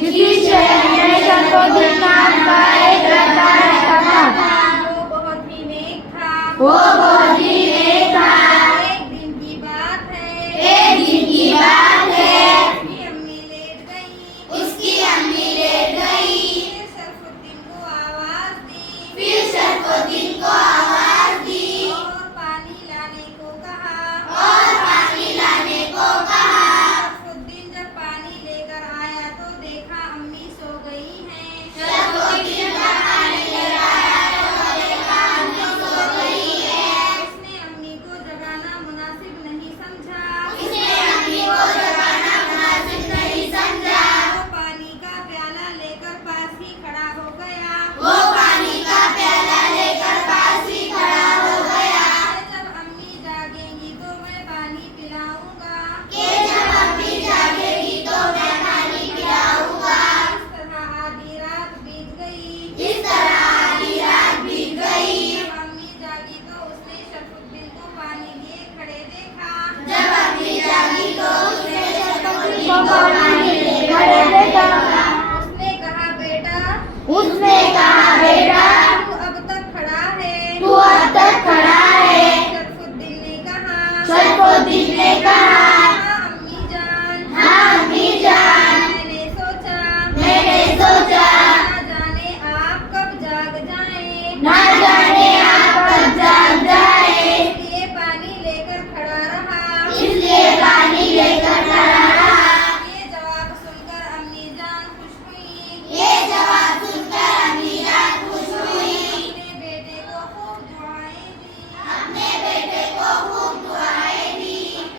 जिसकी शहर में शरफुद्दीन नाम का एक लड़का रहता था। वो बहुत ही नेक था। वो बहुत ही नेक था। एक दिन की बात है। एक दिन की बात है। उसकी अम्मी लेट गई। उसकी अम्मी लेट गई। फिर शरफुद्दीन को आवाज दी। फिर शरफुद्दीन को आवाज दी और पानी लाने को कहा। और पानी लाने को कहा। शरफुद्दीन जब पानी लेकर आया तो देखा अम्मी सो गई हैं। शरफुद्दीन जब पानी लेकर आया तो देखा अम्मी सो गई है। उसने अम्मी को जगाना मुनासिब नहीं समझा। उसने अम्मी को जगाना मुनासिब नहीं समझा। वो पानी का प्याला लेकर पास ही खड़ा हो गया। वो पानी का प्याला लेकर पास ही खड़ा हो गया। जब अम्मी जागेंगी तो मैं पानी पिलाऊंगा। कि जब अम्मी जागेगी तो मैं पानी पिलाऊंगा। इस तरह आधी रात बीत गई। इस तरह आधी रात बीत गई। जब अम्मी जागी तो उसने शरफुद्दीन को पानी लिए खड़े देखा। जब अम्मी जागी तो उसने शरफुद्दीन को पानी लिए खड़े